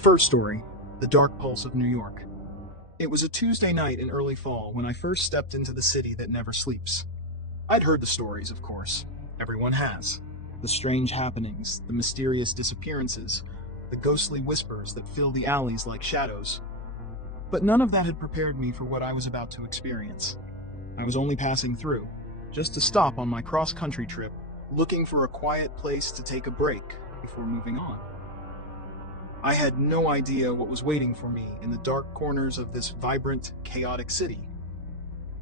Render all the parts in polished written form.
First story, The Dark Pulse of New York. It was a Tuesday night in early fall when I first stepped into the city that never sleeps. I'd heard the stories, of course. Everyone has. The strange happenings, the mysterious disappearances, the ghostly whispers that fill the alleys like shadows. But none of that had prepared me for what I was about to experience. I was only passing through, just to stop on my cross-country trip, looking for a quiet place to take a break before moving on. I had no idea what was waiting for me in the dark corners of this vibrant, chaotic city.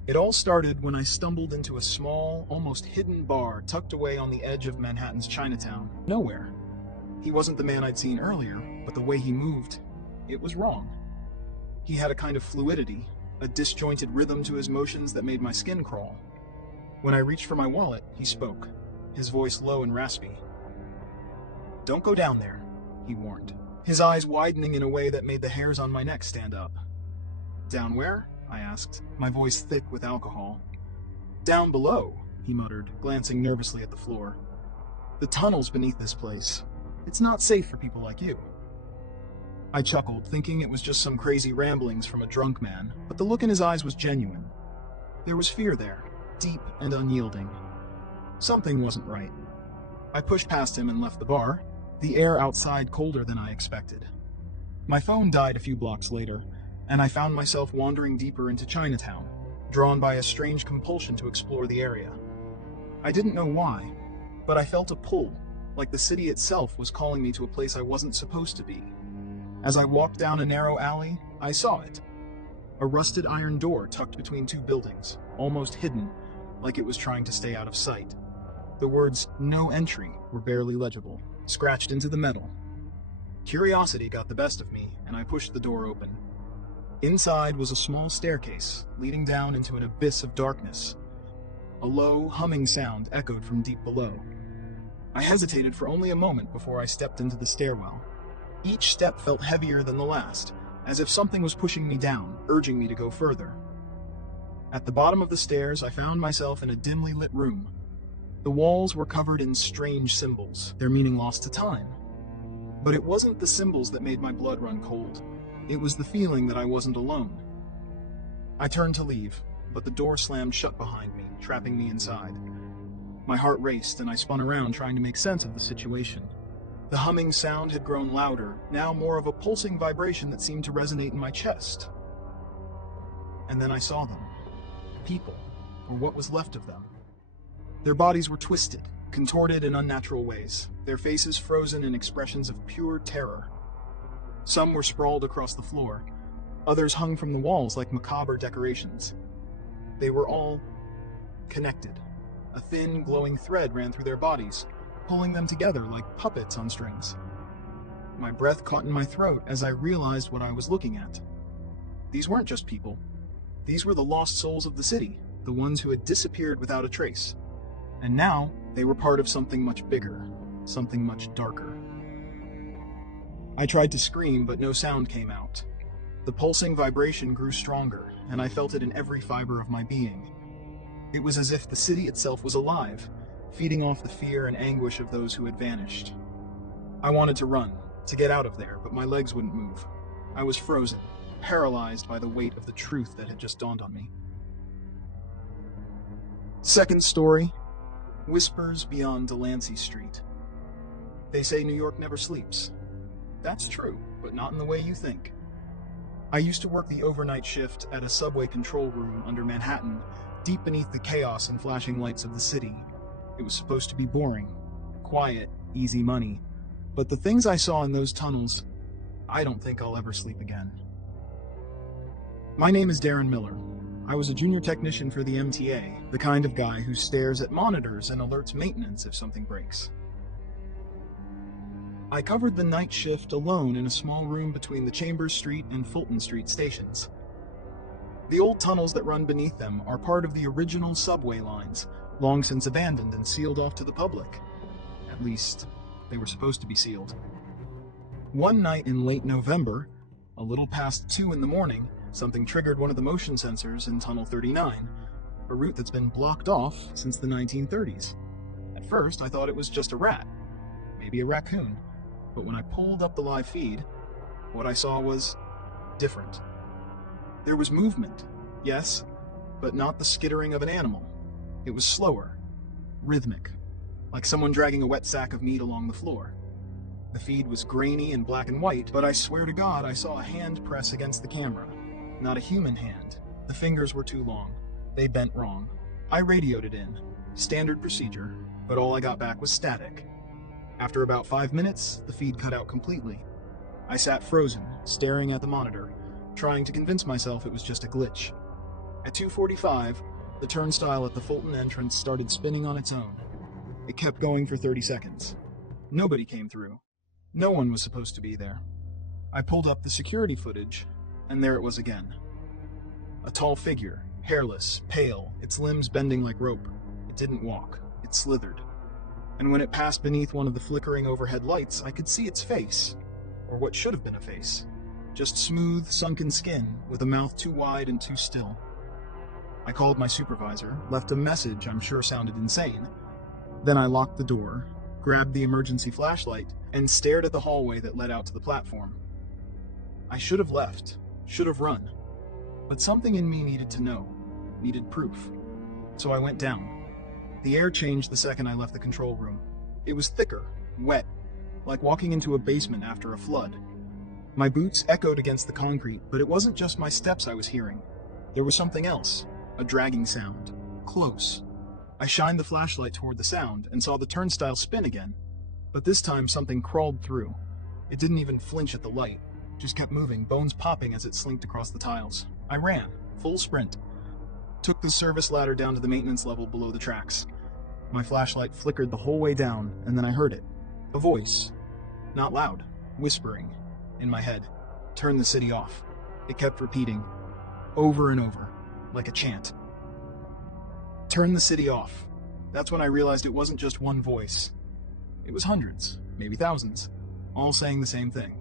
It all started when I stumbled into a small, almost hidden bar tucked away on the edge of Manhattan's Chinatown. Nowhere. He wasn't the man I'd seen earlier, but the way he moved, it was wrong. He had a kind of fluidity, a disjointed rhythm to his motions that made my skin crawl. When I reached for my wallet, he spoke, his voice low and raspy. "Don't go down there," he warned, his eyes widening in a way that made the hairs on my neck stand up. "Down where?" I asked, my voice thick with alcohol. "Down below," he muttered, glancing nervously at the floor. "The tunnels beneath this place. It's not safe for people like you." I chuckled, thinking it was just some crazy ramblings from a drunk man, but the look in his eyes was genuine. There was fear there, deep and unyielding. Something wasn't right. I pushed past him and left the bar, the air outside colder than I expected. My phone died a few blocks later, and I found myself wandering deeper into Chinatown, drawn by a strange compulsion to explore the area. I didn't know why, but I felt a pull, like the city itself was calling me to a place I wasn't supposed to be. As I walked down a narrow alley, I saw it. A rusted iron door tucked between two buildings, almost hidden, like it was trying to stay out of sight. The words "No Entry" were barely legible, scratched into the metal. Curiosity got the best of me, and I pushed the door open. Inside was a small staircase, leading down into an abyss of darkness. A low, humming sound echoed from deep below. I hesitated for only a moment before I stepped into the stairwell. Each step felt heavier than the last, as if something was pushing me down, urging me to go further. At the bottom of the stairs, I found myself in a dimly lit room. The walls were covered in strange symbols, their meaning lost to time. But it wasn't the symbols that made my blood run cold. It was the feeling that I wasn't alone. I turned to leave, but the door slammed shut behind me, trapping me inside. My heart raced, and I spun around trying to make sense of the situation. The humming sound had grown louder, now more of a pulsing vibration that seemed to resonate in my chest. And then I saw them. People, or what was left of them. Their bodies were twisted, contorted in unnatural ways, their faces frozen in expressions of pure terror. Some were sprawled across the floor, others hung from the walls like macabre decorations. They were all connected. A thin, glowing thread ran through their bodies, pulling them together like puppets on strings. My breath caught in my throat as I realized what I was looking at. These weren't just people. These were the lost souls of the city, the ones who had disappeared without a trace. And now, they were part of something much bigger, something much darker. I tried to scream, but no sound came out. The pulsing vibration grew stronger, and I felt it in every fiber of my being. It was as if the city itself was alive, feeding off the fear and anguish of those who had vanished. I wanted to run, to get out of there, but my legs wouldn't move. I was frozen, paralyzed by the weight of the truth that had just dawned on me. Second story, Whispers Beyond Delancey Street. They say New York never sleeps. That's true, but not in the way you think. I used to work the overnight shift at a subway control room under Manhattan, deep beneath the chaos and flashing lights of the city. It was supposed to be boring, quiet, easy money, but the things I saw in those tunnels, I don't think I'll ever sleep again. My name is Darren Miller. I was a junior technician for the MTA, the kind of guy who stares at monitors and alerts maintenance if something breaks. I covered the night shift alone in a small room between the Chambers Street and Fulton Street stations. The old tunnels that run beneath them are part of the original subway lines, long since abandoned and sealed off to the public. At least, they were supposed to be sealed. One night in late November, a little past 2 in the morning, something triggered one of the motion sensors in Tunnel 39, a route that's been blocked off since the 1930s. At first, I thought it was just a rat, maybe a raccoon, but when I pulled up the live feed, What I saw was different. There was movement, yes, but not the skittering of an animal. It was slower, rhythmic, like someone dragging a wet sack of meat along the floor. The feed was grainy and black and white, but I swear to God I saw a hand press against the camera. Not a human hand. The fingers were too long. They bent wrong. I radioed it in. Standard procedure, but all I got back was static. After about 5 minutes, the feed cut out completely. I sat frozen, staring at the monitor, trying to convince myself it was just a glitch. At 2:45, the turnstile at the Fulton entrance started spinning on its own. It kept going for 30 seconds. Nobody came through. No one was supposed to be there. I pulled up the security footage, and there it was again. A tall figure, hairless, pale, its limbs bending like rope. It didn't walk. It slithered. And when it passed beneath one of the flickering overhead lights, I could see its face. Or what should have been a face. Just smooth, sunken skin, with a mouth too wide and too still. I called my supervisor, left a message I'm sure sounded insane. Then I locked the door, grabbed the emergency flashlight, and stared at the hallway that led out to the platform. I should have left, should have run. But something in me needed to know, needed proof. So I went down. The air changed the second I left the control room. It was thicker, wet, like walking into a basement after a flood. My boots echoed against the concrete, but it wasn't just my steps I was hearing. There was something else, a dragging sound, close. I shined the flashlight toward the sound and saw the turnstile spin again. But this time something crawled through. It didn't even flinch at the light, just kept moving, bones popping as it slinked across the tiles. I ran, full sprint. Took the service ladder down to the maintenance level below the tracks. My flashlight flickered the whole way down, and then I heard it. A voice. Not loud, whispering, in my head. Turn the city off. It kept repeating, over and over, like a chant. Turn the city off. That's when I realized it wasn't just one voice. It was hundreds, maybe thousands, all saying the same thing.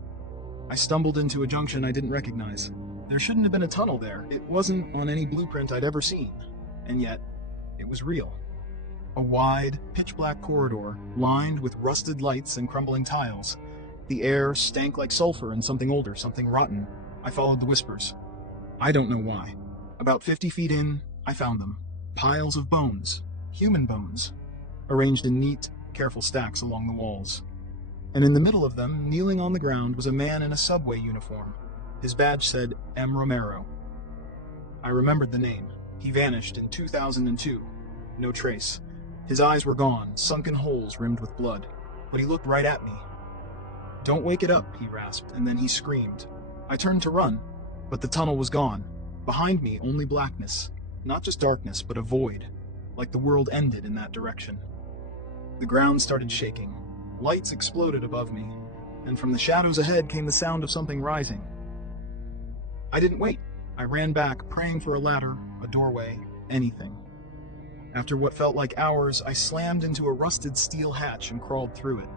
I stumbled into a junction I didn't recognize. There shouldn't have been a tunnel there. It wasn't on any blueprint I'd ever seen. And yet, it was real. A wide, pitch-black corridor, lined with rusted lights and crumbling tiles. The air stank like sulfur and something older, something rotten. I followed the whispers. I don't know why. About 50 feet in, I found them. Piles of bones, human bones, arranged in neat, careful stacks along the walls. And in the middle of them, kneeling on the ground, was a man in a subway uniform. His badge said M. Romero. I remembered the name. He vanished in 2002. No trace. His eyes were gone, sunken holes rimmed with blood. But he looked right at me. Don't wake it up, he rasped, and then he screamed. I turned to run, but the tunnel was gone. Behind me, only blackness. Not just darkness, but a void. Like the world ended in that direction. The ground started shaking. Lights exploded above me, and from the shadows ahead came the sound of something rising. I didn't wait. I ran back, praying for a ladder, a doorway, anything. After what felt like hours, I slammed into a rusted steel hatch and crawled through it.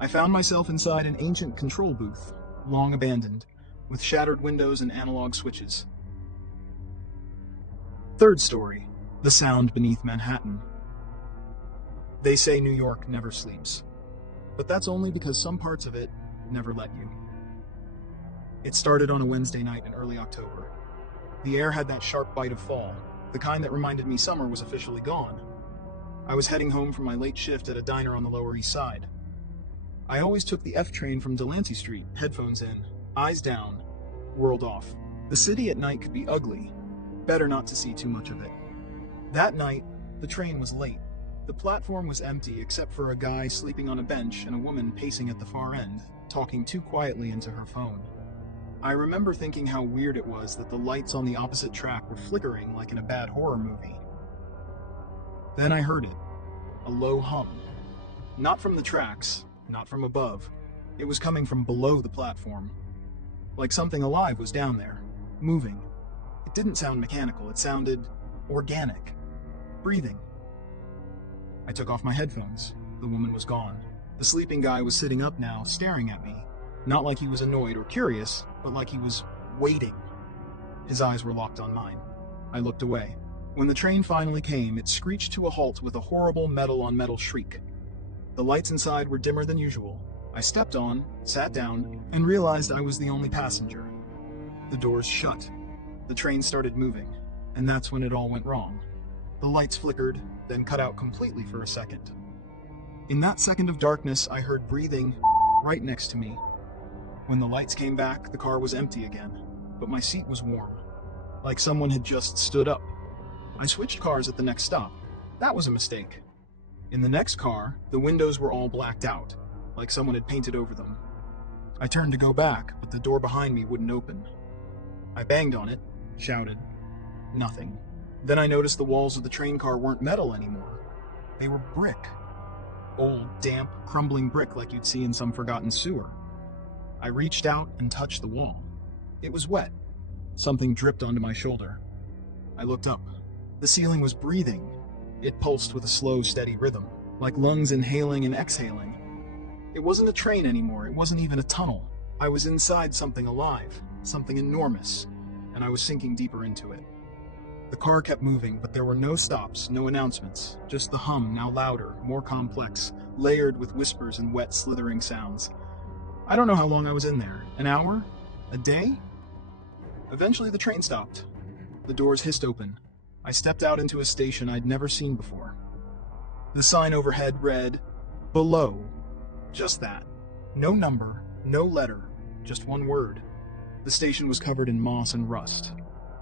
I found myself inside an ancient control booth, long abandoned, with shattered windows and analog switches. Third story, the sound beneath Manhattan. They say New York never sleeps, but that's only because some parts of it never let you. It started on a Wednesday night in early October. The air had that sharp bite of fall, the kind that reminded me summer was officially gone. I was heading home from my late shift at a diner on the Lower East Side. I always took the F train from Delancey Street, headphones in, eyes down, world off. The city at night could be ugly. Better not to see too much of it. That night, the train was late. The platform was empty except for a guy sleeping on a bench and a woman pacing at the far end, talking too quietly into her phone. I remember thinking how weird it was that the lights on the opposite track were flickering like in a bad horror movie. Then I heard it, a low hum. Not from the tracks, not from above. It was coming from below the platform. Like something alive was down there, moving. It didn't sound mechanical, it sounded organic, breathing. I took off my headphones. The woman was gone. The sleeping guy was sitting up now, staring at me. Not like he was annoyed or curious, but like he was waiting. His eyes were locked on mine. I looked away. When the train finally came, it screeched to a halt with a horrible metal-on-metal shriek. The lights inside were dimmer than usual. I stepped on, sat down, and realized I was the only passenger. The doors shut. The train started moving, and that's when it all went wrong. The lights flickered, then cut out completely for a second. In that second of darkness, I heard breathing right next to me. When the lights came back, the car was empty again, but my seat was warm, like someone had just stood up. I switched cars at the next stop. That was a mistake. In the next car, the windows were all blacked out, like someone had painted over them. I turned to go back, but the door behind me wouldn't open. I banged on it, shouted. Nothing. Then I noticed the walls of the train car weren't metal anymore. They were brick. Old, damp, crumbling brick like you'd see in some forgotten sewer. I reached out and touched the wall. It was wet. Something dripped onto my shoulder. I looked up. The ceiling was breathing. It pulsed with a slow, steady rhythm, like lungs inhaling and exhaling. It wasn't a train anymore. It wasn't even a tunnel. I was inside something alive, something enormous, and I was sinking deeper into it. The car kept moving, but there were no stops, no announcements, just the hum, now louder, more complex, layered with whispers and wet, slithering sounds. I don't know how long I was in there. An hour? A day? Eventually the train stopped. The doors hissed open. I stepped out into a station I'd never seen before. The sign overhead read, "Below." Just that. No number, no letter, just one word. The station was covered in moss and rust.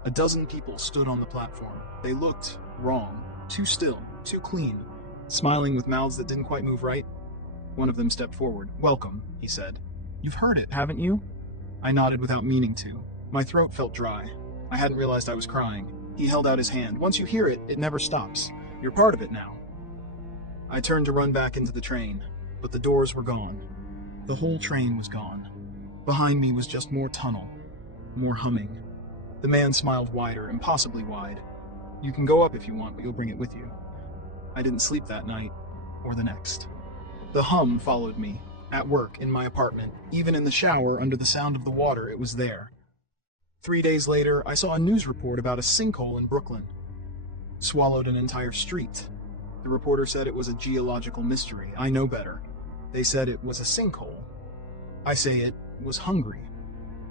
A dozen people stood on the platform. They looked wrong, too still, too clean, smiling with mouths that didn't quite move right. One of them stepped forward. "Welcome," he said. "You've heard it, haven't you?" I nodded without meaning to. My throat felt dry. I hadn't realized I was crying. He held out his hand. "Once you hear it, it never stops. You're part of it now." I turned to run back into the train, but the doors were gone. The whole train was gone. Behind me was just more tunnel, more humming. The man smiled wider, impossibly wide. "You can go up if you want, but you'll bring it with you." I didn't sleep that night, or the next. The hum followed me. At work, in my apartment, even in the shower, under the sound of the water, it was there. 3 days later, I saw a news report about a sinkhole in Brooklyn. Swallowed an entire street. The reporter said it was a geological mystery. I know better. They said it was a sinkhole. I say it was hungry.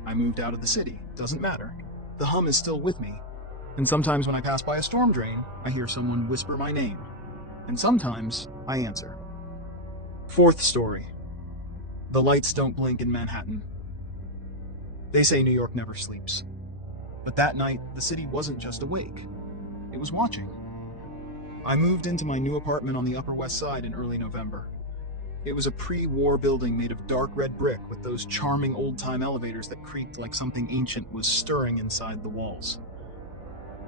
I moved out of the city. Doesn't matter. The hum is still with me. And sometimes when I pass by a storm drain, I hear someone whisper my name. And sometimes I answer. Fourth story. The lights don't blink in Manhattan. They say New York never sleeps. But that night, the city wasn't just awake. It was watching. I moved into my new apartment on the Upper West Side in early November. It was a pre-war building made of dark red brick with those charming old-time elevators that creaked like something ancient was stirring inside the walls.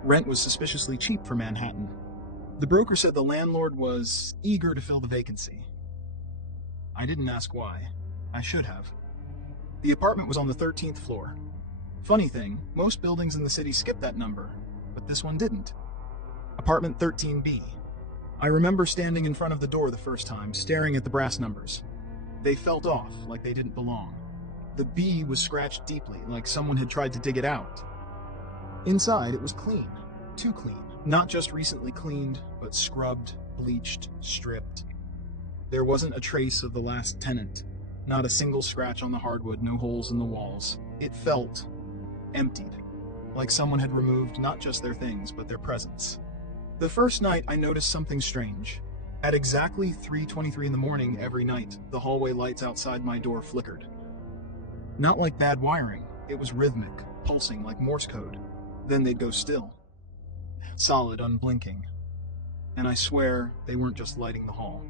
Rent was suspiciously cheap for Manhattan. The broker said the landlord was eager to fill the vacancy. I didn't ask why. I should have. The apartment was on the 13th floor. Funny thing, most buildings in the city skip that number, but this one didn't. Apartment 13B. I remember standing in front of the door the first time, staring at the brass numbers. They felt off, like they didn't belong. The B was scratched deeply, like someone had tried to dig it out. Inside, it was clean. Too clean. Not just recently cleaned, but scrubbed, bleached, stripped. There wasn't a trace of the last tenant. Not a single scratch on the hardwood, no holes in the walls. It felt emptied, like someone had removed not just their things, but their presence. The first night, I noticed something strange. At exactly 3:23 in the morning every night, the hallway lights outside my door flickered. Not like bad wiring. It was rhythmic, pulsing like Morse code. Then they'd go still. Solid, unblinking. And I swear they weren't just lighting the hall.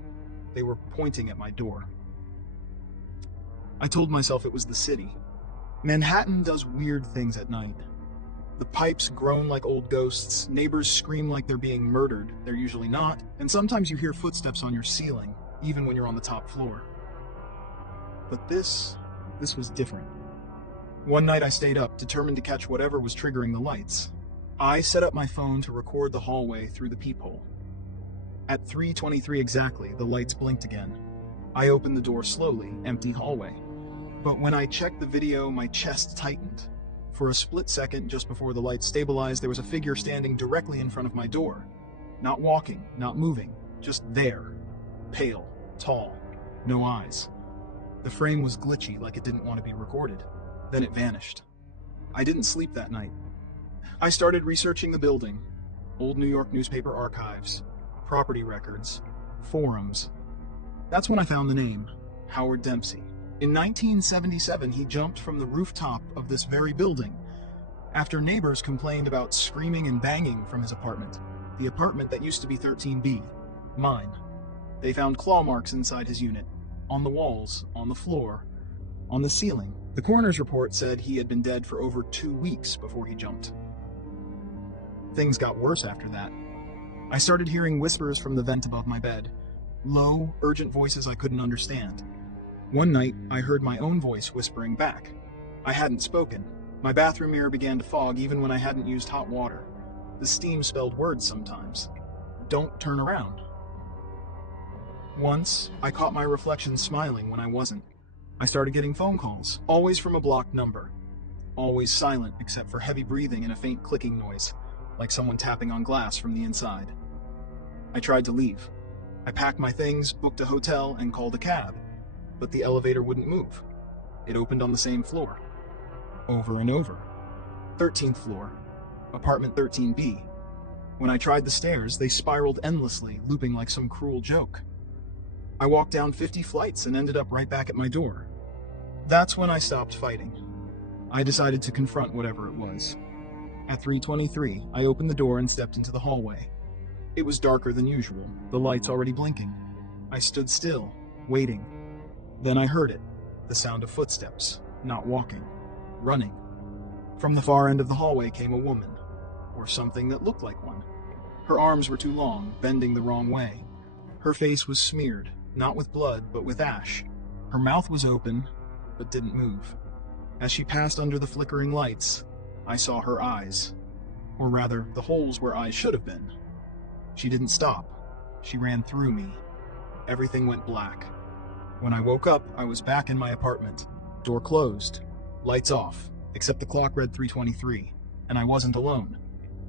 They were pointing at my door. I told myself it was the city. Manhattan does weird things at night. The pipes groan like old ghosts, neighbors scream like they're being murdered, they're usually not, and sometimes you hear footsteps on your ceiling, even when you're on the top floor. But this was different. One night I stayed up, determined to catch whatever was triggering the lights. I set up my phone to record the hallway through the peephole. At 3:23 exactly, the lights blinked again. I opened the door slowly, empty hallway. But when I checked the video, my chest tightened. For a split second, just before the lights stabilized, there was a figure standing directly in front of my door. Not walking, not moving, just there. Pale, tall, no eyes. The frame was glitchy, like it didn't want to be recorded. Then it vanished. I didn't sleep that night. I started researching the building, old New York newspaper archives, property records, forums. That's when I found the name, Howard Dempsey. In 1977, he jumped from the rooftop of this very building after neighbors complained about screaming and banging from his apartment, the apartment that used to be 13B, mine. They found claw marks inside his unit, on the walls, on the floor, on the ceiling. The coroner's report said he had been dead for over 2 weeks before he jumped. Things got worse after that. I started hearing whispers from the vent above my bed, low, urgent voices I couldn't understand. One night, I heard my own voice whispering back. I hadn't spoken. My bathroom mirror began to fog even when I hadn't used hot water. The steam spelled words sometimes. Don't turn around. Once, I caught my reflection smiling when I wasn't. I started getting phone calls, always from a blocked number. Always silent except for heavy breathing and a faint clicking noise, like someone tapping on glass from the inside. I tried to leave. I packed my things, booked a hotel, and called a cab. But the elevator wouldn't move. It opened on the same floor. Over and over. 13th floor. Apartment 13B. When I tried the stairs, they spiraled endlessly, looping like some cruel joke. I walked down 50 flights and ended up right back at my door. That's when I stopped fighting. I decided to confront whatever it was. At 3:23, I opened the door and stepped into the hallway. It was darker than usual, the lights already blinking. I stood still, waiting. Then I heard it, the sound of footsteps, not walking, running. From the far end of the hallway came a woman, or something that looked like one. Her arms were too long, bending the wrong way. Her face was smeared, not with blood, but with ash. Her mouth was open, but didn't move. As she passed under the flickering lights, I saw her eyes, or rather, the holes where eyes should have been. She didn't stop. She ran through me. Everything went black. When I woke up, I was back in my apartment. Door closed. Lights off, except the clock read 3:23, and I wasn't alone.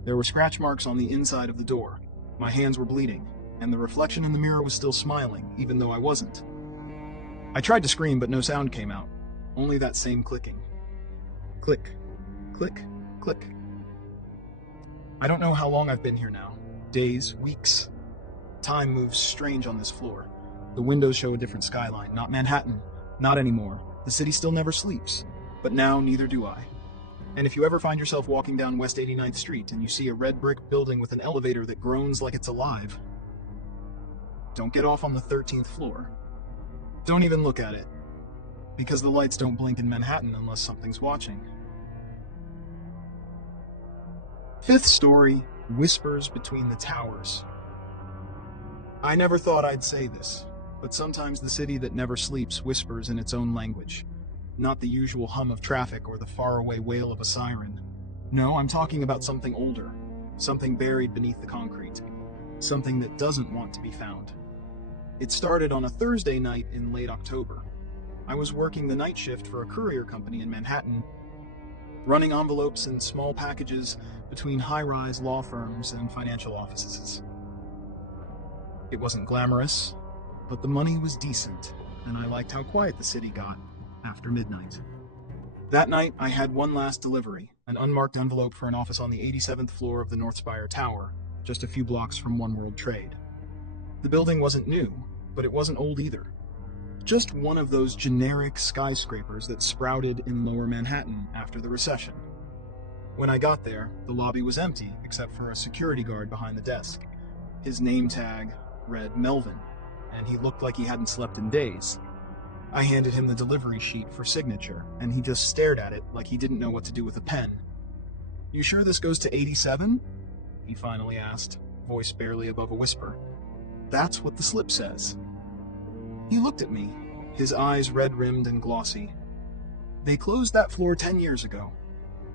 There were scratch marks on the inside of the door. My hands were bleeding, and the reflection in the mirror was still smiling, even though I wasn't. I tried to scream, but no sound came out. Only that same clicking. Click, click, click. I don't know how long I've been here now. Days, weeks. Time moves strange on this floor. The windows show a different skyline. Not Manhattan. Not anymore. The city still never sleeps. But now, neither do I. And if you ever find yourself walking down West 89th Street and you see a red brick building with an elevator that groans like it's alive, don't get off on the 13th floor. Don't even look at it, because the lights don't blink in Manhattan unless something's watching. Fifth story, whispers between the towers. I never thought I'd say this, but sometimes the city that never sleeps whispers in its own language. Not the usual hum of traffic or the faraway wail of a siren. No, I'm talking about something older, something buried beneath the concrete, something that doesn't want to be found. It started on a Thursday night in late October. I was working the night shift for a courier company in Manhattan, running envelopes and small packages between high-rise law firms and financial offices. It wasn't glamorous, but the money was decent, and I liked how quiet the city got after midnight. That night, I had one last delivery, an unmarked envelope for an office on the 87th floor of the North Spire Tower, just a few blocks from One World Trade. The building wasn't new, but it wasn't old either. Just one of those generic skyscrapers that sprouted in lower Manhattan after the recession. When I got there, the lobby was empty except for a security guard behind the desk. His name tag read Melvin, and he looked like he hadn't slept in days. I handed him the delivery sheet for signature, and he just stared at it like he didn't know what to do with a pen. "You sure this goes to 87? He finally asked, voice barely above a whisper. "That's what the slip says." He looked at me, his eyes red-rimmed and glossy. "They closed that floor 10 years ago.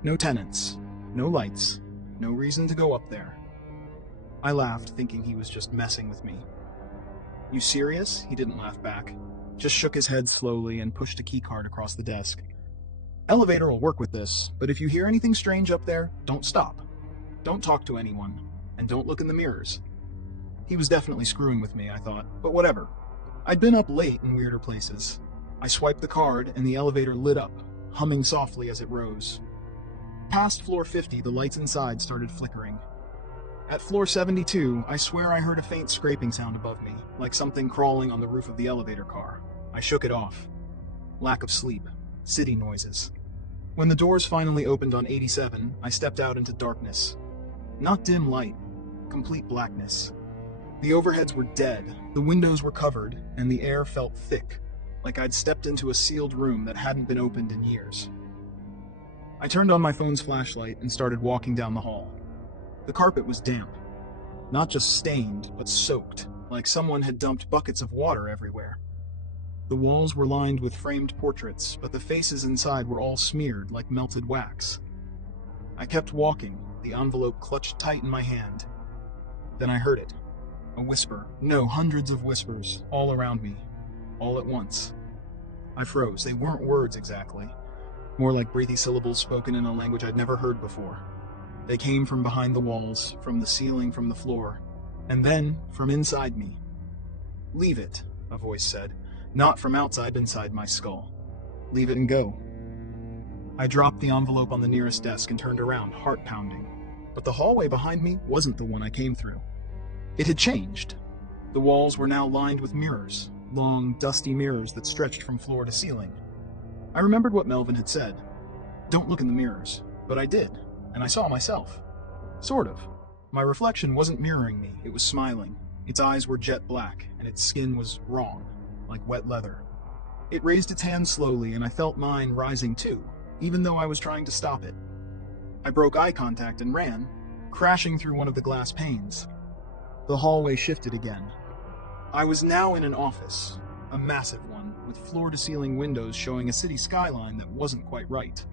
No tenants, no lights, no reason to go up there." I laughed, thinking he was just messing with me. "You serious?" He didn't laugh back, just shook his head slowly and pushed a keycard across the desk. "Elevator will work with this, but if you hear anything strange up there, don't stop. Don't talk to anyone, and don't look in the mirrors." He was definitely screwing with me, I thought, but whatever. I'd been up late in weirder places. I swiped the card, and the elevator lit up, humming softly as it rose. Past floor 50, the lights inside started flickering. At floor 72, I swear I heard a faint scraping sound above me, like something crawling on the roof of the elevator car. I shook it off. Lack of sleep. City noises. When the doors finally opened on 87, I stepped out into darkness. Not dim light, complete blackness. The overheads were dead, the windows were covered, and the air felt thick, like I'd stepped into a sealed room that hadn't been opened in years. I turned on my phone's flashlight and started walking down the hall. The carpet was damp. Not just stained, but soaked, like someone had dumped buckets of water everywhere. The walls were lined with framed portraits, but the faces inside were all smeared like melted wax. I kept walking, the envelope clutched tight in my hand. Then I heard it. A whisper. No, hundreds of whispers, all around me, all at once. I froze. They weren't words exactly. More like breathy syllables spoken in a language I'd never heard before. They came from behind the walls, from the ceiling, from the floor, and then from inside me. "Leave it," a voice said. Not from outside, inside my skull. "Leave it and go." I dropped the envelope on the nearest desk and turned around, heart pounding. But the hallway behind me wasn't the one I came through. It had changed. The walls were now lined with mirrors, long, dusty mirrors that stretched from floor to ceiling. I remembered what Melvin had said. Don't look in the mirrors. But I did, and I saw myself. Sort of. My reflection wasn't mirroring me, it was smiling. Its eyes were jet black, and its skin was wrong, like wet leather. It raised its hand slowly, and I felt mine rising too, even though I was trying to stop it. I broke eye contact and ran, crashing through one of the glass panes. The hallway shifted again. I was now in an office, a massive one, with floor-to-ceiling windows showing a city skyline that wasn't quite right.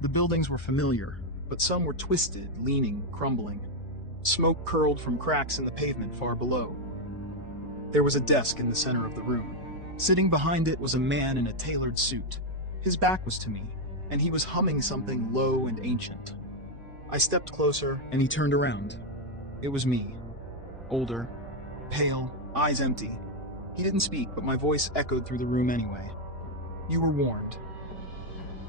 The buildings were familiar, but some were twisted, leaning, crumbling. Smoke curled from cracks in the pavement far below. There was a desk in the center of the room. Sitting behind it was a man in a tailored suit. His back was to me, and he was humming something low and ancient. I stepped closer, and he turned around. It was me. Older, pale, eyes empty. He didn't speak, but my voice echoed through the room anyway. "You were warned."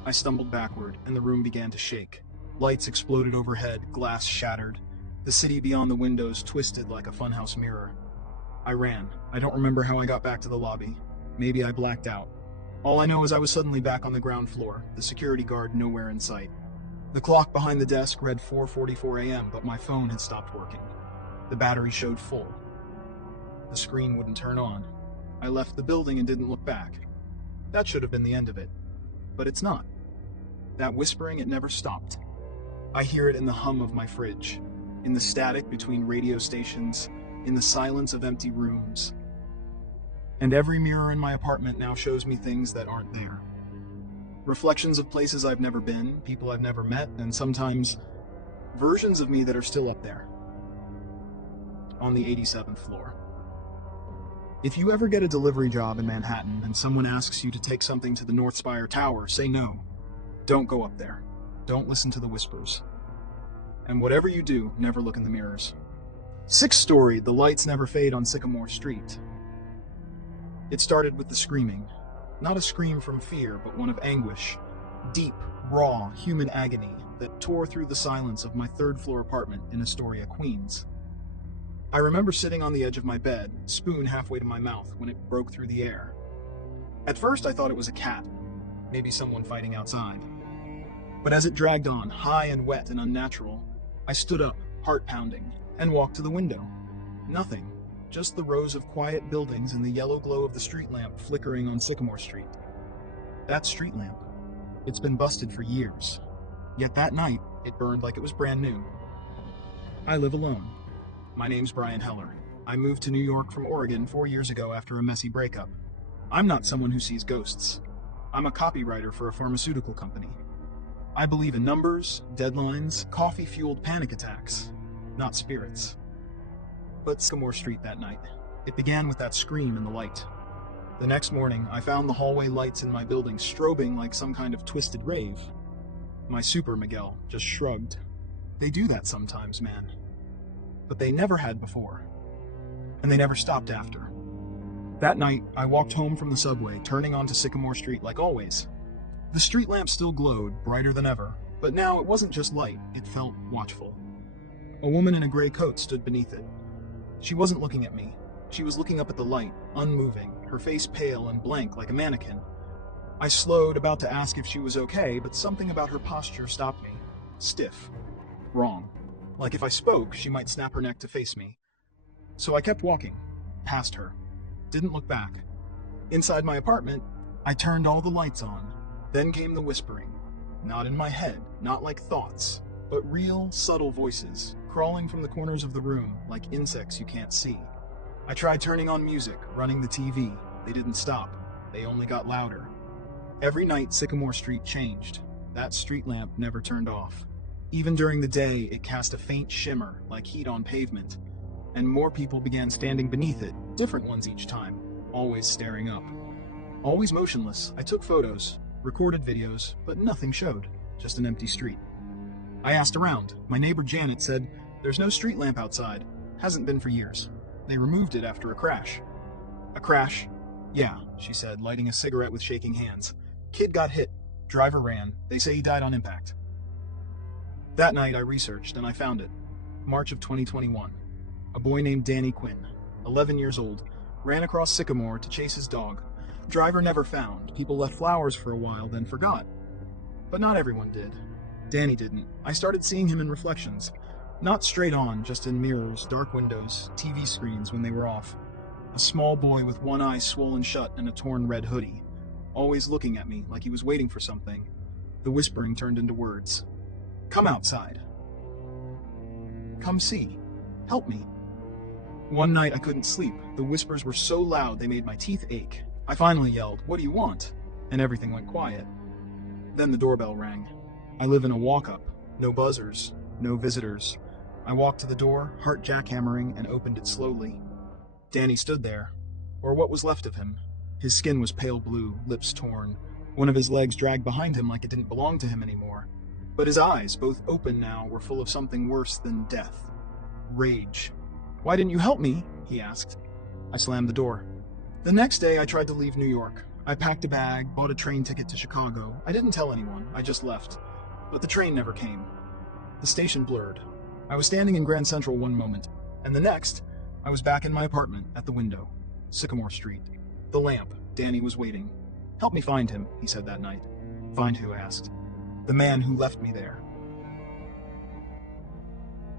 I stumbled backward, and the room began to shake. Lights exploded overhead, glass shattered. The city beyond the windows twisted like a funhouse mirror. I ran. I don't remember how I got back to the lobby. Maybe I blacked out. All I know is I was suddenly back on the ground floor, the security guard nowhere in sight. The clock behind the desk read 4:44 a.m., but my phone had stopped working. The battery showed full. The screen wouldn't turn on. I left the building and didn't look back. That should have been the end of it. But it's not. That whispering, it never stopped. I hear it in the hum of my fridge, in the static between radio stations, in the silence of empty rooms. And every mirror in my apartment now shows me things that aren't there. Reflections of places I've never been, people I've never met, and sometimes versions of me that are still up there, on the 87th floor. If you ever get a delivery job in Manhattan and someone asks you to take something to the North Spire Tower, say no. Don't go up there. Don't listen to the whispers. And whatever you do, never look in the mirrors. 6th story, the lights never fade on Sycamore Street. It started with the screaming. Not a scream from fear, but one of anguish. Deep, raw, human agony that tore through the silence of my 3rd-floor apartment in Astoria, Queens. I remember sitting on the edge of my bed, spoon halfway to my mouth, when it broke through the air. At first I thought it was a cat, maybe someone fighting outside. But as it dragged on, high and wet and unnatural, I stood up, heart pounding, and walked to the window. Nothing, just the rows of quiet buildings and the yellow glow of the street lamp flickering on Sycamore Street. That street lamp. It's been busted for years. Yet that night, it burned like it was brand new. I live alone. My name's Brian Heller. I moved to New York from Oregon 4 years ago after a messy breakup. I'm not someone who sees ghosts. I'm a copywriter for a pharmaceutical company. I believe in numbers, deadlines, coffee-fueled panic attacks, not spirits. But Sycamore Street that night. It began with that scream in the light. The next morning, I found the hallway lights in my building strobing like some kind of twisted rave. My super Miguel just shrugged. They do that sometimes, man. But they never had before. And they never stopped after. That night, I walked home from the subway, turning onto Sycamore Street like always. The street lamp still glowed, brighter than ever, but now it wasn't just light, it felt watchful. A woman in a gray coat stood beneath it. She wasn't looking at me. She was looking up at the light, unmoving, her face pale and blank like a mannequin. I slowed, about to ask if she was okay, but something about her posture stopped me. Stiff. Wrong. Like if I spoke, she might snap her neck to face me. So I kept walking, past her. Didn't look back. Inside my apartment, I turned all the lights on. Then came the whispering. Not in my head, not like thoughts, but real, subtle voices, crawling from the corners of the room like insects you can't see. I tried turning on music, running the TV. They didn't stop. They only got louder. Every night, Sycamore Street changed. That street lamp never turned off. Even during the day, it cast a faint shimmer, like heat on pavement. And more people began standing beneath it, different ones each time, always staring up. Always motionless, I took photos, recorded videos, but nothing showed, just an empty street. I asked around. My neighbor Janet said, "There's no street lamp outside. Hasn't been for years. They removed it after a crash." "A crash?" "Yeah," she said, lighting a cigarette with shaking hands. "Kid got hit. Driver ran. They say he died on impact." That night I researched and I found it. March of 2021. A boy named Danny Quinn, 11 years old, ran across Sycamore to chase his dog. Driver never found. People left flowers for a while, then forgot. But not everyone did. Danny didn't. I started seeing him in reflections. Not straight on, just in mirrors, dark windows, TV screens when they were off. A small boy with one eye swollen shut and a torn red hoodie. Always looking at me like he was waiting for something. The whispering turned into words. "Come outside. Come see. Help me." One night I couldn't sleep. The whispers were so loud they made my teeth ache. I finally yelled, "What do you want?" And everything went quiet. Then the doorbell rang. I live in a walk-up. No buzzers. No visitors. I walked to the door, heart jackhammering, and opened it slowly. Danny stood there. Or what was left of him. His skin was pale blue, lips torn. One of his legs dragged behind him like it didn't belong to him anymore. But his eyes, both open now, were full of something worse than death. Rage. "Why didn't you help me?" he asked. I slammed the door. The next day I tried to leave New York. I packed a bag, bought a train ticket to Chicago. I didn't tell anyone, I just left. But the train never came. The station blurred. I was standing in Grand Central one moment, and the next, I was back in my apartment at the window. Sycamore Street. The lamp. Danny was waiting. "Help me find him," he said that night. "Find who?" I asked. "The man who left me there."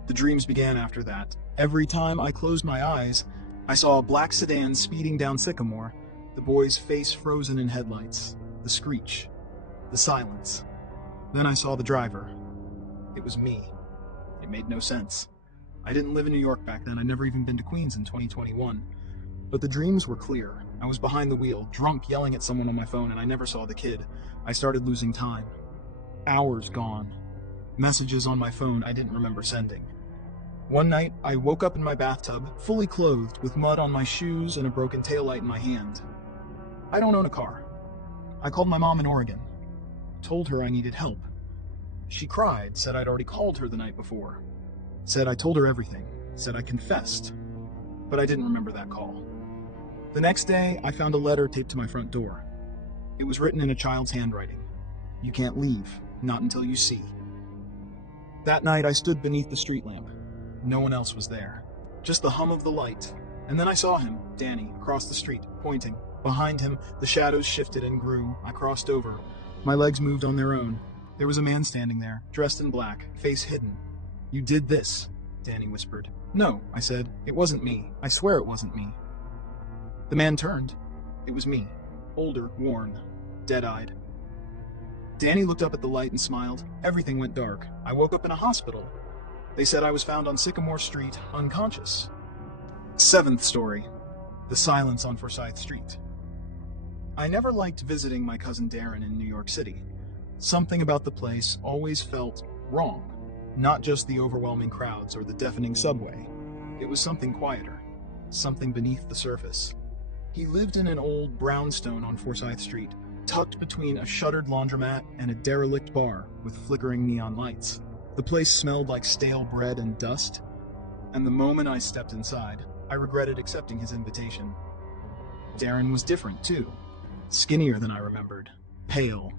The dreams began after that. Every time I closed my eyes, I saw a black sedan speeding down Sycamore, the boy's face frozen in headlights, the screech, the silence. Then I saw the driver. It was me. It made no sense. I didn't live in New York back then. I'd never even been to Queens in 2021. But the dreams were clear. I was behind the wheel, drunk, yelling at someone on my phone, and I never saw the kid. I started losing time. Hours gone. Messages on my phone I didn't remember sending. One night, I woke up in my bathtub, fully clothed, with mud on my shoes and a broken taillight in my hand. I don't own a car. I called my mom in Oregon. Told her I needed help. She cried, said I'd already called her the night before. Said I told her everything. Said I confessed. But I didn't remember that call. The next day, I found a letter taped to my front door. It was written in a child's handwriting. "You can't leave, not until you see." That night, I stood beneath the street lamp. No one else was there. Just the hum of the light. And then I saw him, Danny, across the street, pointing. Behind him, the shadows shifted and grew. I crossed over. My legs moved on their own. There was a man standing there, dressed in black, face hidden. "You did this," Danny whispered. "No," I said. "It wasn't me. I swear it wasn't me." The man turned. It was me. Older, worn, dead-eyed. Danny looked up at the light and smiled. Everything went dark. I woke up in a hospital. They said I was found on Sycamore Street, unconscious. 7th story. The silence on Forsyth Street. I never liked visiting my cousin Darren in New York City. Something about the place always felt wrong. Not just the overwhelming crowds or the deafening subway. It was something quieter. Something beneath the surface. He lived in an old brownstone on Forsyth Street, tucked between a shuttered laundromat and a derelict bar with flickering neon lights. The place smelled like stale bread and dust, and the moment I stepped inside, I regretted accepting his invitation. Darren was different, too. Skinnier than I remembered. Pale.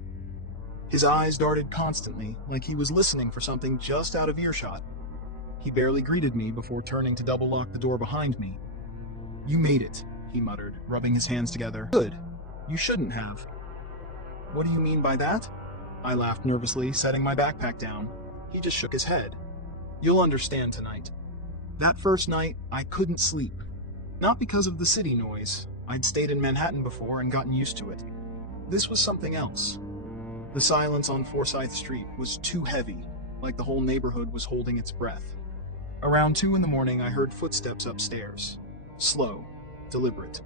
His eyes darted constantly, like he was listening for something just out of earshot. He barely greeted me before turning to double-lock the door behind me. "You made it," he muttered, rubbing his hands together. "Good. You shouldn't have." "What do you mean by that?" I laughed nervously, setting my backpack down. He just shook his head. "You'll understand tonight. That first night, I couldn't sleep. Not because of the city noise. I'd stayed in Manhattan before and gotten used to it. This was something else. The silence on Forsyth Street was too heavy, like the whole neighborhood was holding its breath. Around 2 in the morning, I heard footsteps upstairs. Slow, deliberate.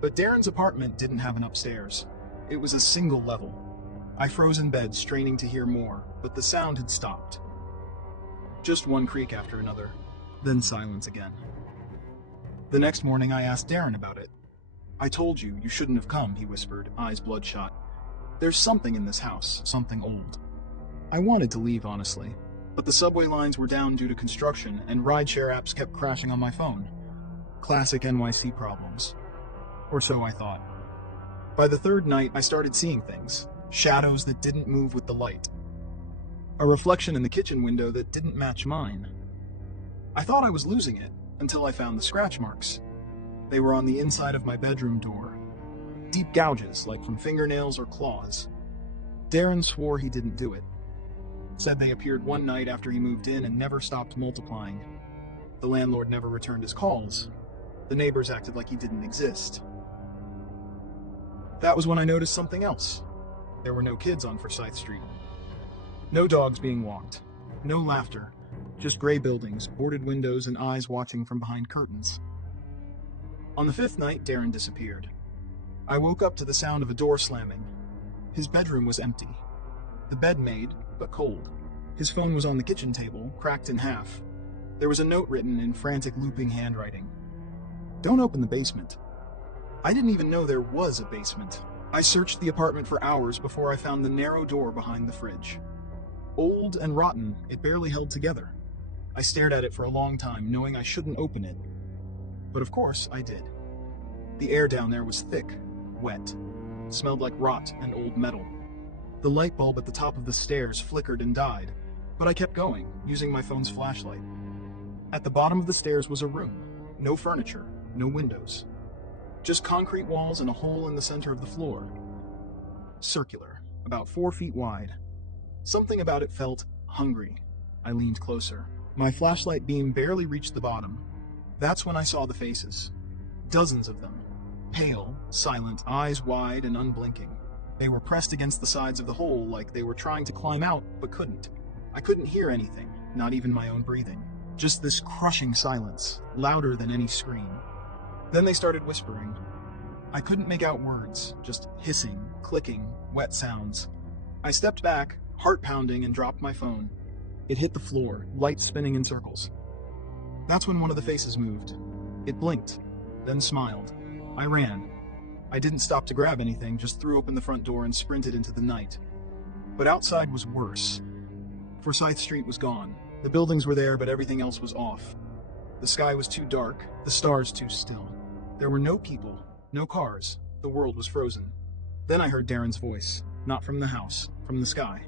But Darren's apartment didn't have an upstairs. It was a single level. I froze in bed, straining to hear more, but the sound had stopped. Just one creak after another, then silence again. The next morning, I asked Darren about it. "I told you, you shouldn't have come," he whispered, eyes bloodshot. "There's something in this house, something old." I wanted to leave, honestly, but the subway lines were down due to construction, and rideshare apps kept crashing on my phone. Classic NYC problems. Or so I thought. By the third night, I started seeing things. Shadows that didn't move with the light. A reflection in the kitchen window that didn't match mine. I thought I was losing it, until I found the scratch marks. They were on the inside of my bedroom door. Deep gouges, like from fingernails or claws. Darren swore he didn't do it. Said they appeared one night after he moved in and never stopped multiplying. The landlord never returned his calls. The neighbors acted like he didn't exist. That was when I noticed something else. There were no kids on Forsyth Street. No dogs being walked. No laughter. Just gray buildings, boarded windows, and eyes watching from behind curtains. On the 5th night, Darren disappeared. I woke up to the sound of a door slamming. His bedroom was empty. The bed made, but cold. His phone was on the kitchen table, cracked in half. There was a note written in frantic, looping handwriting. "Don't open the basement." I didn't even know there was a basement. I searched the apartment for hours before I found the narrow door behind the fridge. Old and rotten, it barely held together. I stared at it for a long time, knowing I shouldn't open it. But of course, I did. The air down there was thick, wet, smelled like rot and old metal. The light bulb at the top of the stairs flickered and died, but I kept going, using my phone's flashlight. At the bottom of the stairs was a room. No furniture, no windows. Just concrete walls and a hole in the center of the floor. Circular, about 4 feet wide. Something about it felt hungry. I leaned closer. My flashlight beam barely reached the bottom. That's when I saw the faces. Dozens of them. Pale, silent, eyes wide and unblinking. They were pressed against the sides of the hole like they were trying to climb out, but couldn't. I couldn't hear anything, not even my own breathing. Just this crushing silence, louder than any scream. Then they started whispering. I couldn't make out words, just hissing, clicking, wet sounds. I stepped back, heart pounding, and dropped my phone. It hit the floor, light spinning in circles. That's when one of the faces moved. It blinked, then smiled. I ran. I didn't stop to grab anything, just threw open the front door and sprinted into the night. But outside was worse. Forsyth Street was gone. The buildings were there, but everything else was off. The sky was too dark, the stars too still. There were no people, no cars. The world was frozen. Then I heard Darren's voice, not from the house, from the sky.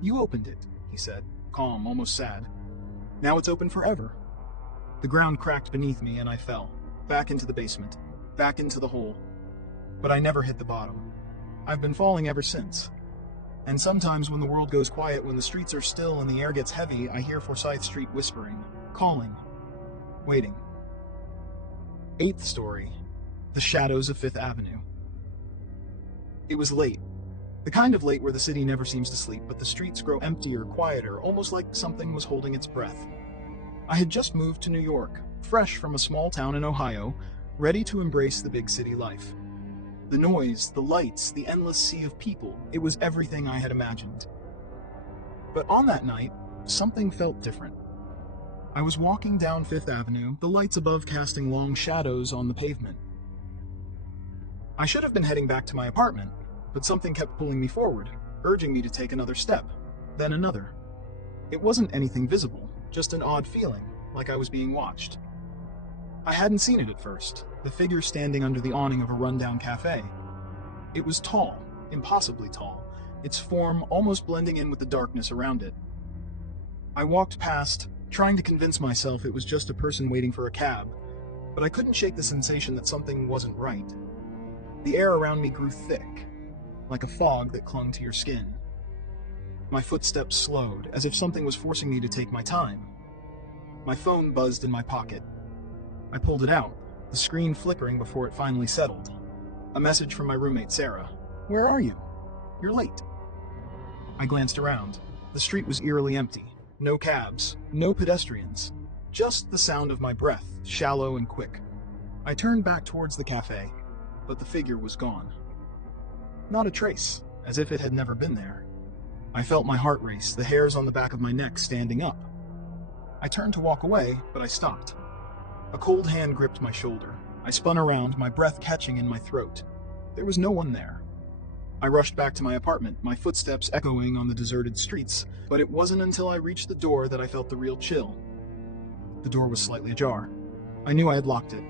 "You opened it," he said, calm, almost sad. "Now it's open forever." The ground cracked beneath me and I fell, back into the basement, back into the hole. But I never hit the bottom. I've been falling ever since. And sometimes when the world goes quiet, when the streets are still and the air gets heavy, I hear Forsyth Street whispering, calling, waiting. 8th story. The Shadows of 5th Avenue. It was late. The kind of late where the city never seems to sleep, but the streets grow emptier, quieter, almost like something was holding its breath. I had just moved to New York, fresh from a small town in Ohio, ready to embrace the big city life. The noise, the lights, the endless sea of people, it was everything I had imagined. But on that night, something felt different. I was walking down 5th Avenue, the lights above casting long shadows on the pavement. I should have been heading back to my apartment, but something kept pulling me forward, urging me to take another step, then another. It wasn't anything visible, just an odd feeling, like I was being watched. I hadn't seen it at first. the figure standing under the awning of a rundown cafe. It was tall, impossibly tall, its form almost blending in with the darkness around it. I walked past, trying to convince myself it was just a person waiting for a cab, but I couldn't shake the sensation that something wasn't right. The air around me grew thick, like a fog that clung to your skin. My footsteps slowed, as if something was forcing me to take my time. My phone buzzed in my pocket. I pulled it out, the screen flickering before it finally settled. A message from my roommate, Sarah. "Where are you? You're late." I glanced around. The street was eerily empty. No cabs, no pedestrians. Just the sound of my breath, shallow and quick. I turned back towards the cafe, but the figure was gone. Not a trace, as if it had never been there. I felt my heart race, the hairs on the back of my neck standing up. I turned to walk away, but I stopped. A cold hand gripped my shoulder. I spun around, my breath catching in my throat. There was no one there. I rushed back to my apartment, my footsteps echoing on the deserted streets, but it wasn't until I reached the door that I felt the real chill. The door was slightly ajar. I knew I had locked it.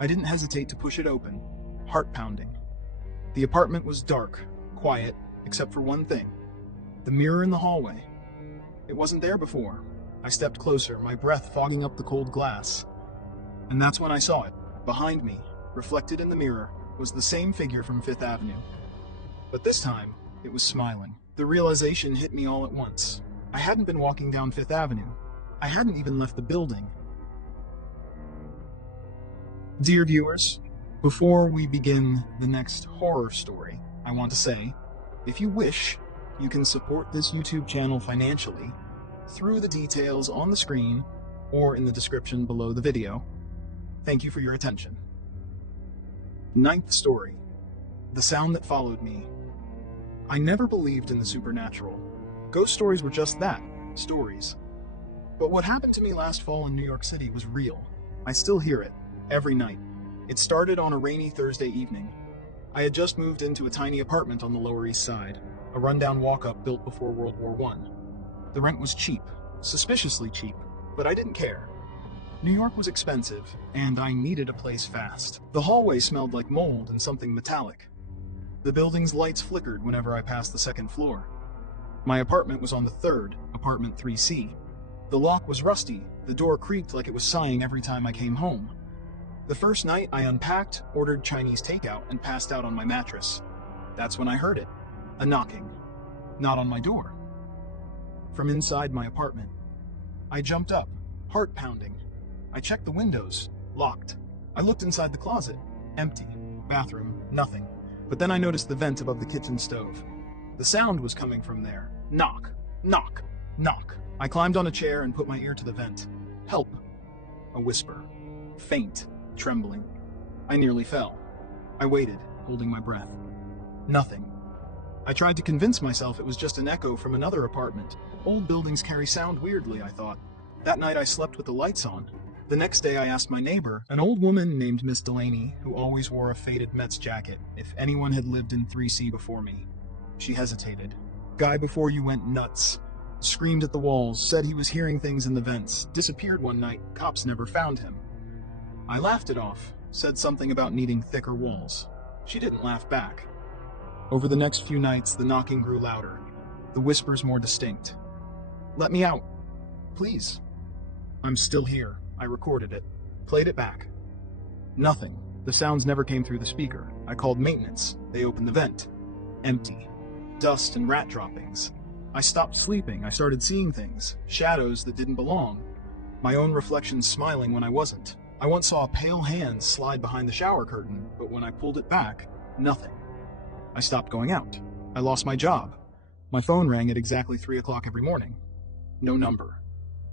I didn't hesitate to push it open, heart pounding. The apartment was dark, quiet, except for one thing. The mirror in the hallway. It wasn't there before. I stepped closer, my breath fogging up the cold glass. And that's when I saw it. Behind me, reflected in the mirror, was the same figure from Fifth Avenue. But this time, it was smiling. The realization hit me all at once. I hadn't been walking down Fifth Avenue. I hadn't even left the building. Dear viewers, before we begin the next horror story, I want to say, if you wish, you can support this YouTube channel financially through the details on the screen or in the description below the video. Thank you for your attention. Ninth story. The sound that followed me. I never believed in the supernatural. Ghost stories were just that, stories. But what happened to me last fall in New York City was real. I still hear it, every night. It started on a rainy Thursday evening. I had just moved into a tiny apartment on the Lower East Side, a rundown walk-up built before World War I. The rent was cheap, suspiciously cheap, but I didn't care. New York was expensive, and I needed a place fast. The hallway smelled like mold and something metallic. The building's lights flickered whenever I passed the second floor. My apartment was on the third, apartment 3C. The lock was rusty, the door creaked like it was sighing every time I came home. The first night, I unpacked, ordered Chinese takeout, and passed out on my mattress. That's when I heard it. A knocking. Not on my door. From inside my apartment. I jumped up, heart pounding. I checked the windows, locked. I looked inside the closet, empty. Bathroom, nothing. But then I noticed the vent above the kitchen stove. The sound was coming from there. Knock, knock, knock. I climbed on a chair and put my ear to the vent. Help. A whisper. Faint, trembling. I nearly fell. I waited, holding my breath. Nothing. I tried to convince myself it was just an echo from another apartment. Old buildings carry sound weirdly, I thought. That night I slept with the lights on. The next day I asked my neighbor, an old woman named Miss Delaney, who always wore a faded Mets jacket, if anyone had lived in 3C before me. She hesitated. Guy before you went nuts. Screamed at the walls, said he was hearing things in the vents, disappeared one night, cops never found him. I laughed it off, said something about needing thicker walls. She didn't laugh back. Over the next few nights, the knocking grew louder, the whispers more distinct. Let me out. Please. I'm still here. I recorded it. Played it back. Nothing. The sounds never came through the speaker. I called maintenance. They opened the vent. Empty. Dust and rat droppings. I stopped sleeping. I started seeing things. Shadows that didn't belong. My own reflection smiling when I wasn't. I once saw a pale hand slide behind the shower curtain, but when I pulled it back, nothing. I stopped going out. I lost my job. My phone rang at exactly 3 o'clock every morning. No number.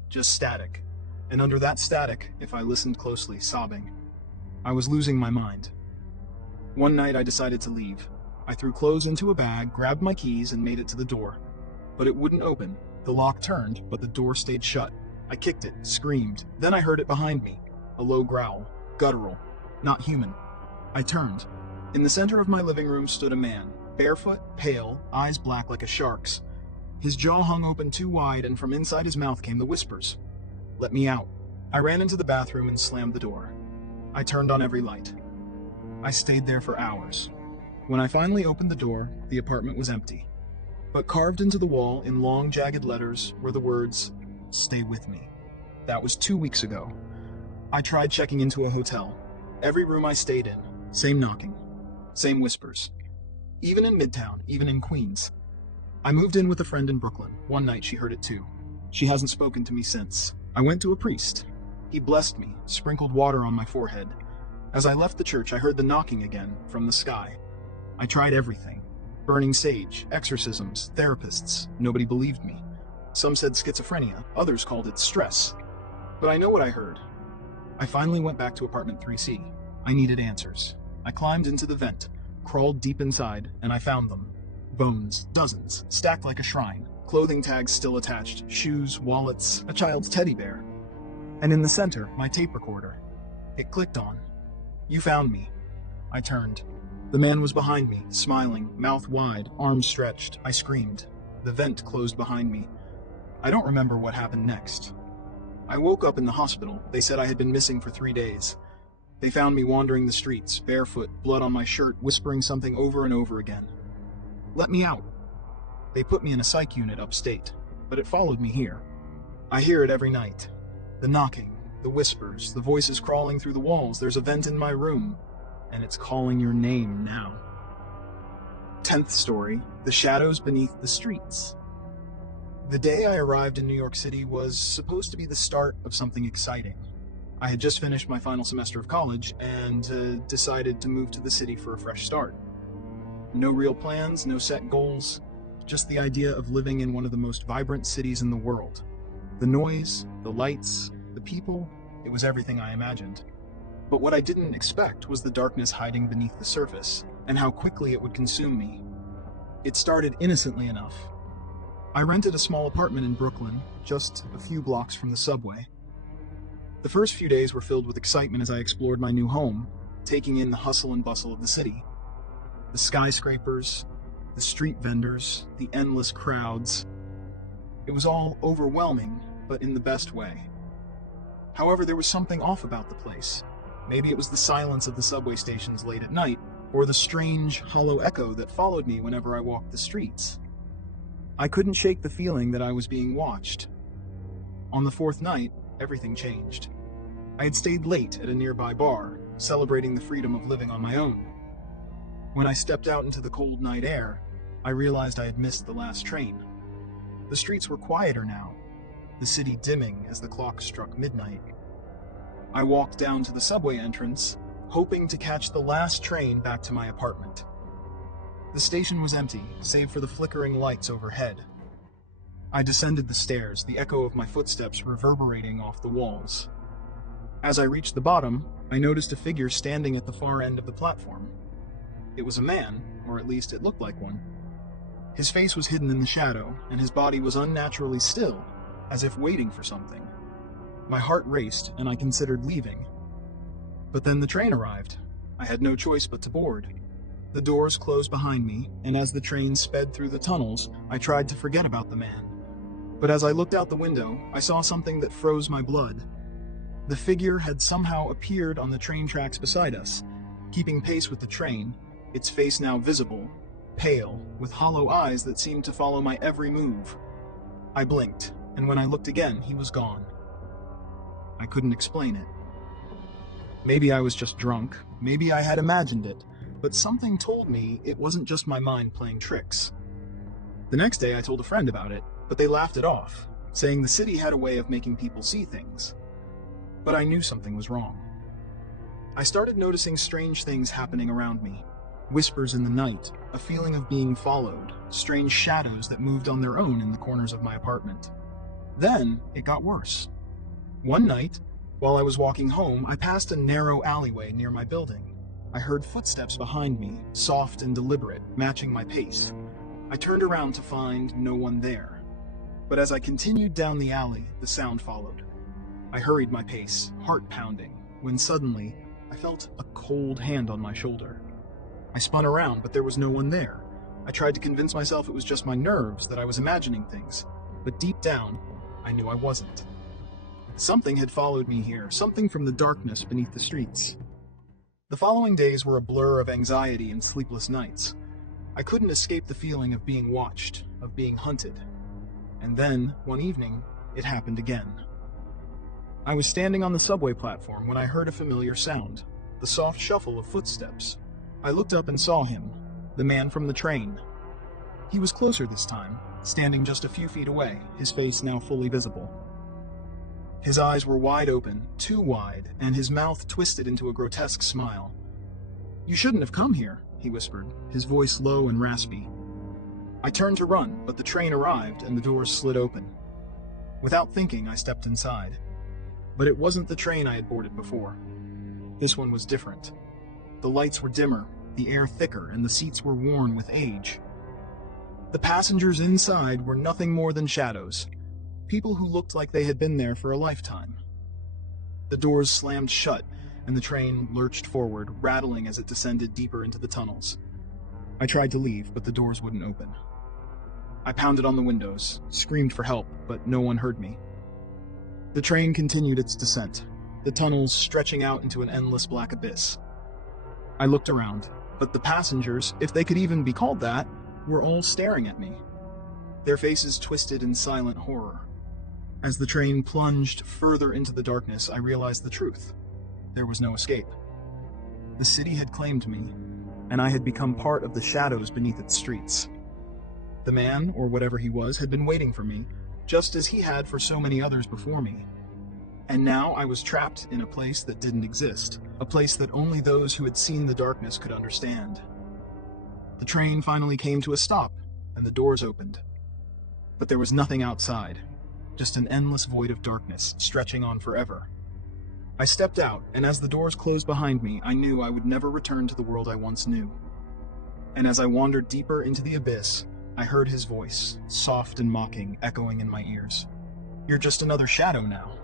Just static. And under that static, if I listened closely, sobbing. I was losing my mind. One night I decided to leave. I threw clothes into a bag, grabbed my keys, and made it to the door. But it wouldn't open. The lock turned, but the door stayed shut. I kicked it, screamed. Then I heard it behind me. A low growl. Guttural. Not human. I turned. In the center of my living room stood a man. Barefoot, pale, eyes black like a shark's. His jaw hung open too wide, and from inside his mouth came the whispers. Let me out. I ran into the bathroom and slammed the door. I turned on every light. I stayed there for hours. When I finally opened the door, the apartment was empty. But carved into the wall in long, jagged letters were the words, "Stay with me." That was 2 weeks ago. I tried checking into a hotel. Every room I stayed in, same knocking, same whispers. Even in Midtown, even in Queens. I moved in with a friend in Brooklyn. One night she heard it too. She hasn't spoken to me since. I went to a priest. He blessed me, sprinkled water on my forehead. As I left the church, I heard the knocking again, from the sky. I tried everything. Burning sage, exorcisms, therapists. Nobody believed me. Some said schizophrenia, others called it stress. But I know what I heard. I finally went back to apartment 3C. I needed answers. I climbed into the vent, crawled deep inside, and I found them. Bones, dozens, stacked like a shrine. Clothing tags still attached, shoes, wallets, a child's teddy bear. And in the center, my tape recorder. It clicked on. "You found me." I turned. The man was behind me, smiling, mouth wide, arms stretched. I screamed. The vent closed behind me. I don't remember what happened next. I woke up in the hospital. They said I had been missing for 3 days. They found me wandering the streets, barefoot, blood on my shirt, whispering something over and over again. "Let me out." They put me in a psych unit upstate, but it followed me here. I hear it every night. The knocking, the whispers, the voices crawling through the walls. There's a vent in my room, and it's calling your name now. 10th story, the shadows beneath the streets. The day I arrived in New York City was supposed to be the start of something exciting. I had just finished my final semester of college and decided to move to the city for a fresh start. No real plans, no set goals, just the idea of living in one of the most vibrant cities in the world. The noise, the lights, the people, it was everything I imagined. But what I didn't expect was the darkness hiding beneath the surface, and how quickly it would consume me. It started innocently enough. I rented a small apartment in Brooklyn, just a few blocks from the subway. The first few days were filled with excitement as I explored my new home, taking in the hustle and bustle of the city. The skyscrapers, the street vendors, the endless crowds. It was all overwhelming, but in the best way. However, there was something off about the place. Maybe it was the silence of the subway stations late at night, or the strange, hollow echo that followed me whenever I walked the streets. I couldn't shake the feeling that I was being watched. On the 4th night, everything changed. I had stayed late at a nearby bar, celebrating the freedom of living on my own. When I stepped out into the cold night air, I realized I had missed the last train. The streets were quieter now, the city dimming as the clock struck midnight. I walked down to the subway entrance, hoping to catch the last train back to my apartment. The station was empty, save for the flickering lights overhead. I descended the stairs, the echo of my footsteps reverberating off the walls. As I reached the bottom, I noticed a figure standing at the far end of the platform. It was a man, or at least it looked like one. His face was hidden in the shadow, and his body was unnaturally still, as if waiting for something. My heart raced, and I considered leaving. But then the train arrived. I had no choice but to board. The doors closed behind me, and as the train sped through the tunnels, I tried to forget about the man. But as I looked out the window, I saw something that froze my blood. The figure had somehow appeared on the train tracks beside us, keeping pace with the train, its face now visible, pale, with hollow eyes that seemed to follow my every move. I blinked, and when I looked again, he was gone. I couldn't explain it. Maybe I was just drunk, maybe I had imagined it, but something told me it wasn't just my mind playing tricks. The next day I told a friend about it, but they laughed it off, saying the city had a way of making people see things. But I knew something was wrong. I started noticing strange things happening around me. Whispers in the night, a feeling of being followed, strange shadows that moved on their own in the corners of my apartment. Then it got worse. One night, while I was walking home, I passed a narrow alleyway near my building. I heard footsteps behind me, soft and deliberate, matching my pace. I turned around to find no one there. But as I continued down the alley, the sound followed. I hurried my pace, heart pounding, when suddenly I felt a cold hand on my shoulder. I spun around, but there was no one there. I tried to convince myself it was just my nerves, that I was imagining things, but deep down, I knew I wasn't. Something had followed me here, something from the darkness beneath the streets. The following days were a blur of anxiety and sleepless nights. I couldn't escape the feeling of being watched, of being hunted. And then, one evening, it happened again. I was standing on the subway platform when I heard a familiar sound, the soft shuffle of footsteps. I looked up and saw him, the man from the train. He was closer this time, standing just a few feet away, his face now fully visible. His eyes were wide open, too wide, and his mouth twisted into a grotesque smile. "You shouldn't have come here," he whispered, his voice low and raspy. I turned to run, but the train arrived and the doors slid open. Without thinking, I stepped inside. But it wasn't the train I had boarded before. This one was different. The lights were dimmer, the air thicker, and the seats were worn with age. The passengers inside were nothing more than shadows, people who looked like they had been there for a lifetime. The doors slammed shut, and the train lurched forward, rattling as it descended deeper into the tunnels. I tried to leave, but the doors wouldn't open. I pounded on the windows, screamed for help, but no one heard me. The train continued its descent, the tunnels stretching out into an endless black abyss. I looked around, but the passengers, if they could even be called that, were all staring at me, their faces twisted in silent horror. As the train plunged further into the darkness, I realized the truth. There was no escape. The city had claimed me, and I had become part of the shadows beneath its streets. The man, or whatever he was, had been waiting for me, just as he had for so many others before me. And now I was trapped in a place that didn't exist, a place that only those who had seen the darkness could understand. The train finally came to a stop, and the doors opened. But there was nothing outside, just an endless void of darkness, stretching on forever. I stepped out, and as the doors closed behind me, I knew I would never return to the world I once knew. And as I wandered deeper into the abyss, I heard his voice, soft and mocking, echoing in my ears. "You're just another shadow now."